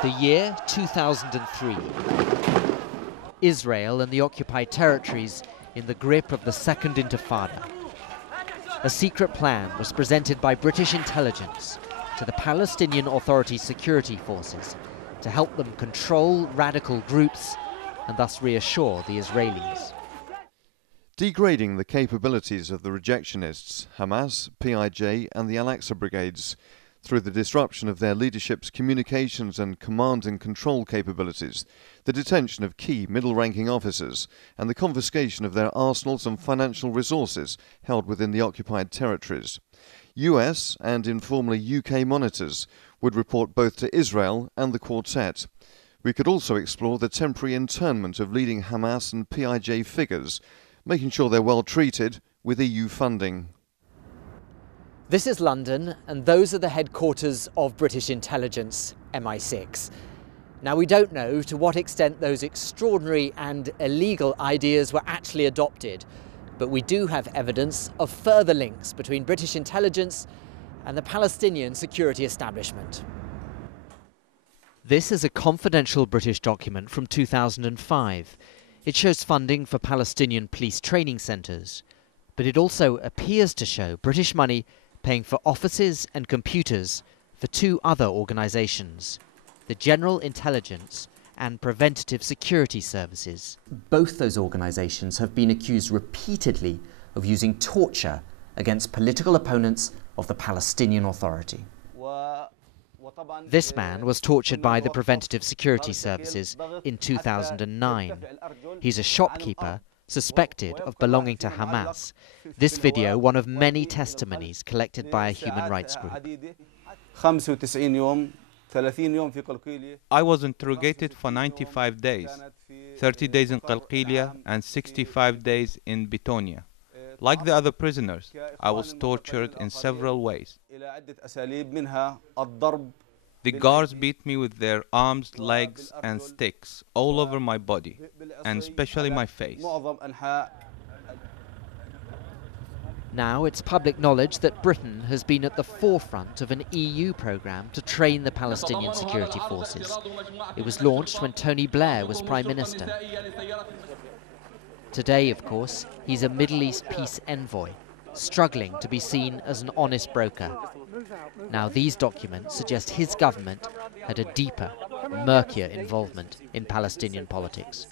The year 2003. Israel and the occupied territories in the grip of the Second Intifada. A secret plan was presented by British intelligence to the Palestinian Authority's security forces to help them control radical groups and thus reassure the Israelis. Degrading the capabilities of the rejectionists, Hamas, PIJ and the Al-Aqsa brigades, through the disruption of their leadership's communications and command and control capabilities, the detention of key middle-ranking officers, and the confiscation of their arsenals and financial resources held within the occupied territories. US and informally UK monitors would report both to Israel and the Quartet. We could also explore the temporary internment of leading Hamas and PIJ figures, making sure they're well treated with EU funding. This is London, and those are the headquarters of British intelligence, MI-6. Now, we don't know to what extent those extraordinary and illegal ideas were actually adopted, but we do have evidence of further links between British intelligence and the Palestinian security establishment. This is a confidential British document from 2005. It shows funding for Palestinian police training centres, but it also appears to show British money paying for offices and computers for two other organisations, the General Intelligence and Preventative Security Services. Both those organisations have been accused repeatedly of using torture against political opponents of the Palestinian Authority. This man was tortured by the Preventative Security Services in 2009. He's a shopkeeper suspected of belonging to Hamas. This video, one of many testimonies collected by a human rights group. I was interrogated for 95 days, 30 days in Qalqilia and 65 days in Bitonia. Like the other prisoners, I was tortured in several ways. The guards beat me with their arms, legs and sticks all over my body, and especially my face. Now it's public knowledge that Britain has been at the forefront of an EU programme to train the Palestinian security forces. It was launched when Tony Blair was Prime Minister. Today, of course, he's a Middle East peace envoy, struggling to be seen as an honest broker. Now these documents suggest his government had a deeper, murkier involvement in Palestinian politics.